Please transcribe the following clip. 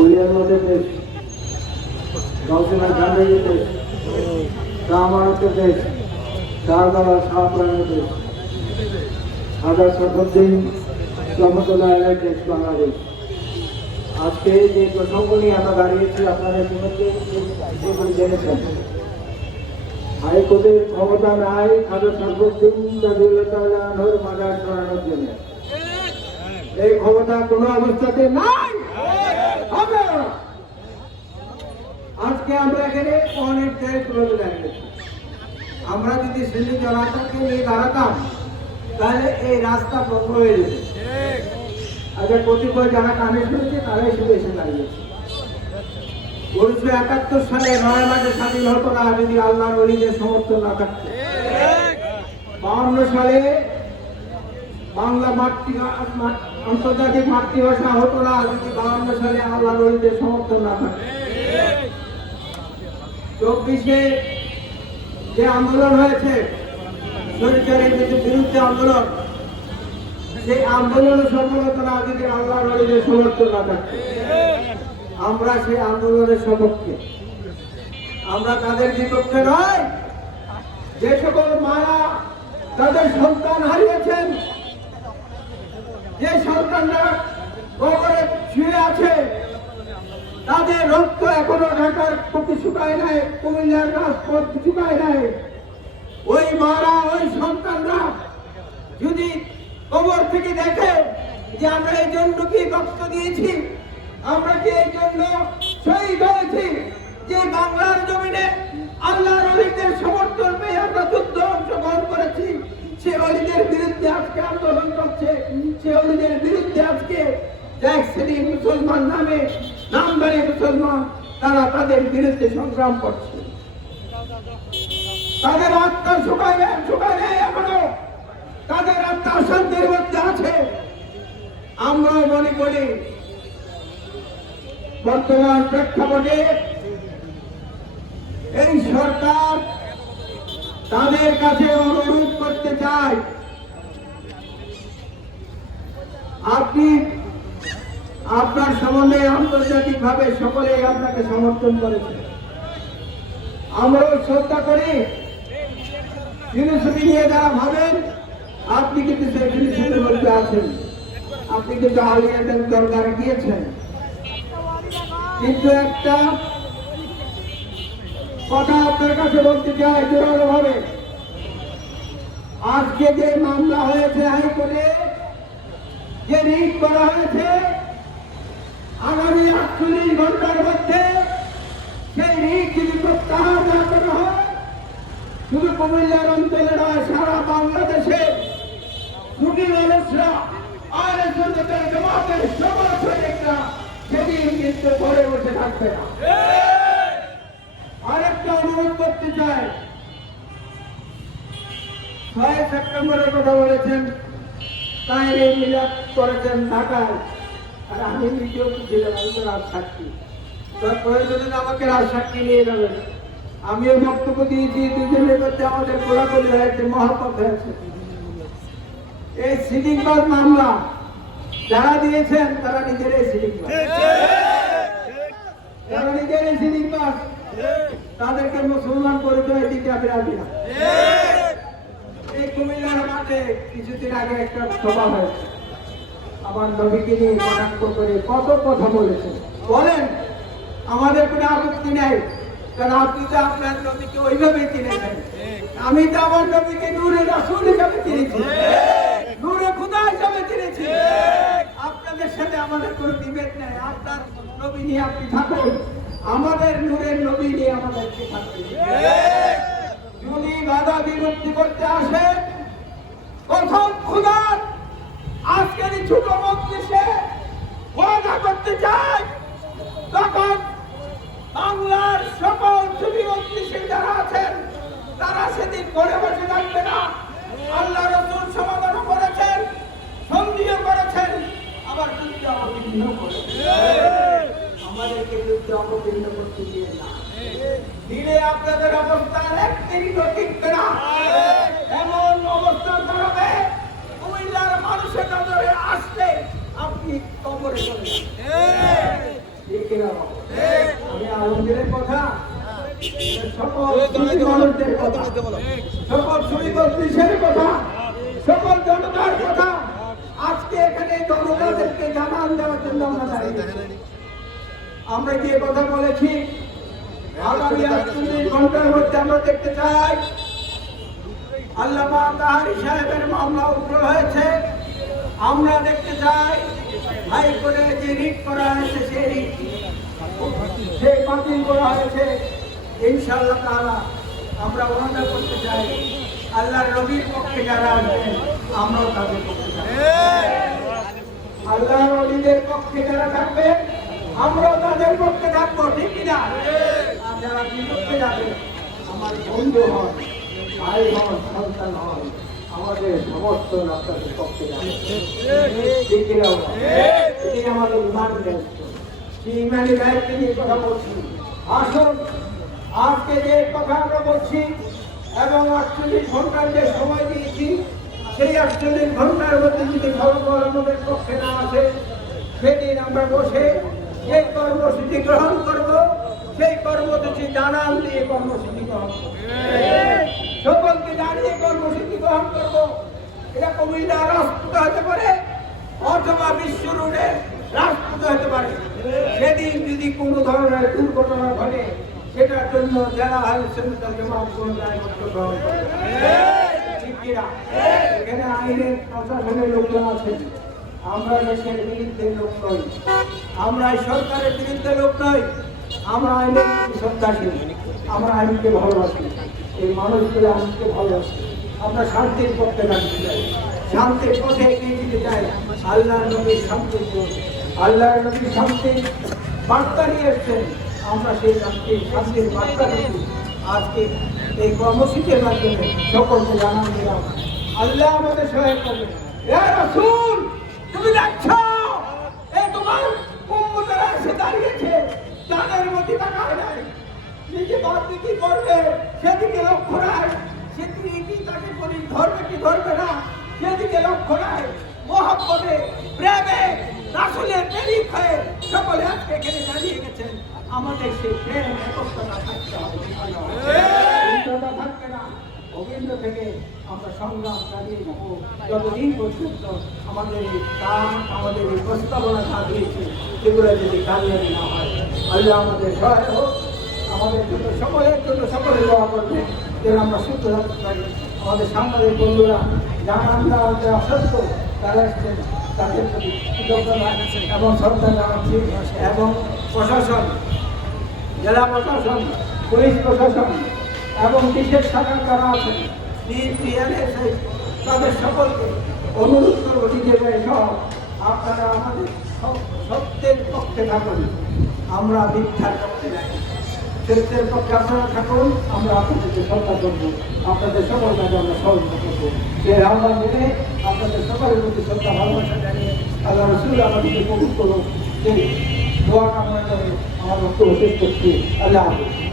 উলিয়ানদের দেশ গৌসিনা গান্ধীর দেশ রামানতের দেশ শারদালা শাহপুরানের দেশ, হাজার সফরদিন রহমতুল্লাহ দেশ বাংলাদেশ। আজকে হাইকোর্টের ক্ষমতা নাই সর্বদিন রাজিউল্লাহর মাজার সরানোর জন্য। এই ক্ষমতা কোনো অবস্থাতে নাই। হবে। আজকে আমরা এখানে অনেক আমরা যদি সিন্ধু জনতাকে নিয়ে দাঁড়াতাম, তাহলে এই রাস্তা বন্ধ হয়ে যেত। আচ্ছা কতিপয় যারা কানে শুনেছে, তারাই শুধু এসে দাঁড়িয়েছে উনিশশো একাত্তর সালে নয় মাসে স্বাধীন হতো না, যদি আল্লাহর অলিদের সমর্থন না থাকতো। বাউন্ন সালে বাংলা মাতৃ আন্তর্জাতিক মাতৃভাষা হতো না যদি বাউন্ন সালে আল্লাহর অলিদের সমর্থন না থাকতো চব্বিশে যে আন্দোলন হয়েছে সরকারের বিরুদ্ধে আন্দোলন, সেই আন্দোলন সফল হতো না যদি আল্লাহর অলিদের সমর্থন না থাকতো আমরা সেই আন্দোলনের সপক্ষে আমরা তাদের বিপক্ষে নয়, যে সকল মারা তাদের সন্তান হারিয়েছেন যে সন্তানরা কবরে শুয়ে আছে, তাদের রক্ত এখনও ঢাকার প্রতি শুকায় নাই, কুমিল্লার রাজপথ শুকায় নাই। ওই মারা, ওই সন্তানরা যদি কবর থেকে দেখে যে আমরা এই জন্য কি রক্ত দিয়েছি, আমরা কি এই জন্য শহীদ হয়েছি, যে বাংলার জমিনে আল্লাহর অলিদের সমর্থন পেয়ে করছে সে বিরুদ্ধে আজকে এক মুসলমান নামে নামদারি মুসলমান, তারা তাদের বিরুদ্ধে সংগ্রাম করছে। তাদের আত্মা শুকায় শুকায় নেই এখনও। তাদের আত্মা শান্তির মধ্যে আছে। আমরাও মনে করি, বর্তমান প্রেক্ষাপটে এই সরকার তাদের কাছে অনুরোধ করতে চায়। আপনি আপনার সম্বন্ধে আন্তর্জাতিক ভাবে সকলেই আপনাকে সমর্থন করেছে আমরাও শ্রদ্ধা করি। ফিলোসফি নিয়ে যারা ভাবেন, আপনি কিন্তু সেই ফিলোসফির মধ্যে আছেন। আপনি কিন্তু আলিয়াদের দরকারে গিয়েছেন। কিন্তু একটা কথা আপনার কাছে বলতে চাই জোরালো ভাবে আজকে যে মামলা হয়েছে হাইকোর্টে যে রিট করা হয়েছে, আগামী আটচল্লিশ ঘণ্টার মধ্যে সেই রিট যদি প্রত্যাহার না করা হয়, শুধু কুমিল্লার অঞ্চলে নয়, সারা বাংলাদেশে রুগী মানুষরা আরেকটা অনুরোধ করতে চাই। ছয় সেপ্টেম্বরের কথা বলেছেন তাই এই মিলাপ করেছেন ঢাকায় আর আমি নিজেও ছিলাম আমি তো রাজ সাক্ষী তার প্রয়োজনে আমাকে রাজ সাক্ষী নিয়ে যাবেন। আমিও বক্তব্য দিয়েছি দুজনের মধ্যে আমাদের গোলাগুলি হয়েছে মহাপথ হয়েছে। এই সিডিংবাদ মামলা যারা দিয়েছেন তারা নিজেরাই সিডিংবাদ যারা নিজেরাই সিডিংবাদ তাদেরকে মুসলমান পরিচয় দিতে আমি রাজি না। এই কুমিল্লার মাঠে কিছুদিন আগে একটা সভা হয়েছে। আমার নবীকে নিয়ে কটাক্ষ করে কত কথা বলেছে। বলেন, আমাদের কোনো আপত্তি নেই। কারণ আপনি তো আপনার নবীকে চিনেছেন আমি তো আমার নবীকে নূরে রাসূল হিসাবে চিনেছি। নূরে খুদা হিসাবে চিনেছি। আপনাদের সাথে আমাদের কোনো বিভেদ নেই। আপনার নবী নিয়ে আপনি থাকুন। আমাদের নূরের নবী নিয়ে আমাদেরকে থাকতে। যদি বাধা বিরক্তি করতে আসে, প্রথম খুদার আজকের এই ছোট মজলিসে ওয়াদা করতে চাই। তখন বাংলার সকল সুবি মজলিসে যারা আছেন, তারা সেদিন ঘরে বসে থাকবে না। আল্লাহ রসুল সমাধান করেছেন, সন্ধিও করেছেন, আবার যুদ্ধে অবতীর্ণ করেছেন। আমাদেরকে যুদ্ধে অবতীর্ণ করতে দিয়ে না। দিলে আপনাদের অবস্থান একদিন টিকবে না। এমন অবস্থা দাঁড়াবে কুমিল্লার নজরে আসলে আপনি কবরে চলে? আমি আলমগীরের কথা। সকল মানুষদের কথা। সকল শ্রমিক কথা। সকল জনতার কথা। আজকে এখানে জনতাদেরকে জানান দেওয়ার জন্য আমরা আমরা কি কথা বলেছি? আগামী আটচল্লিশ ঘণ্টার মধ্যে আমরা দেখতে চাই। আল্লামা তাহারি সাহেবের মামলা উত্তর হয়েছে। আমরা দেখতে চাই হাইকোর্টে যে রিট করা হয়েছে সেই রিট। সে বাতিল করা হয়েছে। ইনশাআল্লাহ তাআলা আমরা ওয়াদা করতে চাই, আল্লাহর নবীর পক্ষে যারা আছেন, আমরাও তাদের পক্ষে। আল্লাহর নবীদের পক্ষে যারা থাকবে, আমরাও তাদের পক্ষে থাকব, ঠিক কিনা আর যারা বিপক্ষে যাবে, আমার বন্ধু হন, ভাই হন, সন্তান হন সমস্ত কিনা বলো? এটি আমাদের ইমান দায়িত্ব সেই ইমানি দায়িত্ব নিয়ে কথা বলছি আসুন, আজকে যে কথা আমরা বলছি এবং আটচল্লিশ ঘণ্টার যে সময় দিয়েছি, সেই আটচল্লিশ ঘণ্টার মধ্যে যদি ফলাফল আমাদের পক্ষে না আসে, সেদিন আমরা বসে যে কর্মসূচি গ্রহণ করব, সেই কর্মসূচি জানান দিয়ে কর্মসূচি গ্রহণ করব সকলকে জানিয়ে কর্মসূচি গ্রহণ করব এটা কুমিল্লা রাষ্ট্র হতে পারে, অথবা বিশ্ব রোডে রাষ্ট্র হতে পারে। সেদিন যদি কোনো ধরনের দুর্ঘটনা ঘটে, সেটার জন্য যারা? এখানে আইনের প্রশাসনের লোকজন আছেন আমরা দেশের বিরুদ্ধে লোক নই। আমরা সরকারের বিরুদ্ধে লোক নই। আমরা আইনের শ্রদ্ধাশীল। আমরা আইনকে ভালোবাসি। এই মানুষগুলো আইনকে ভালোবাসি। আমরা শান্তির পক্ষে থাকতে চাই। শান্তির পথে এগিয়ে যেতে চাই। আল্লাহর নবীর শান্তি পথ। আল্লাহর নবীর শান্তি বার্তা নিয়ে এসছেন। আমরা সেই শান্তির শান্তির বার্তা দিচ্ছি আজকে এই কর্মসূচির মাধ্যমে সকলকে জানান দিলাম। আল্লাহ আমাদের সহায় করবে রাসূল, তুমি দেখছ? এই তোমার উম্মতেরা এসে দাঁড়িয়েছে। তাদের মধ্যে টাকা নিজে বাদ কি করবে সেদিকে লক্ষ্য নাই সেদিকে কি তাকে বলি ধরবে কি ধরবে না, সেদিকে লক্ষ্য নাই। মহাব্বতে, প্রেমে, রাসুলের প্রেমিক হয়ে সকলে আজকে এখানে দাঁড়িয়ে গেছেন। আমাদের সেই প্রেম একত্রতা থাকতে হবে। থাকবে না। অভিন্ন থেকে আমরা সংগ্রাম চালিয়ে যাব। যতদিন পর্যন্ত আমাদের এই কাম আমাদের এই প্রস্তাবনা যা দিয়েছে সেগুলো যদি কামিয়াবি না হয়, আল্লাহ আমাদের সহায় হোক। আমাদের জন্য সকলের জন্য সকলে দোয়া করবে যেন আমরা সুস্থ থাকতে পারি। আমাদের সাংবাদিক বন্ধুরা, যারা আমরা আমাদের অসত্য তারা এসছেন। তাদের প্রতি কৃতজ্ঞতা এবং শ্রদ্ধা জানাচ্ছি এবং প্রশাসন, জেলা প্রশাসন, পুলিশ প্রশাসন এবং বিশেষ শাখার যারা আছেন তাদের সকলকে অনুরোধ করব নিজেদের সহ আপনারা আমাদের সত্যের পক্ষে থাকুন। আমরা মিথ্যার পক্ষে নাই সত্যের পক্ষে আপনারা থাকুন, আমরা আপনাদেরকে শ্রদ্ধা করব, আপনাদের সকল কাজে আমরা সহযোগিতা করব সেই আহ্বান মিলে আপনাদের সকলের প্রতি শ্রদ্ধা, ভালোবাসা জানিয়ে আল্লাহ রসুল আমাদেরকে কবুল করুন সেই দোয়া কামনা করে আমার বক্তব্য শেষ করছি। আল্লাহ হাফিজ।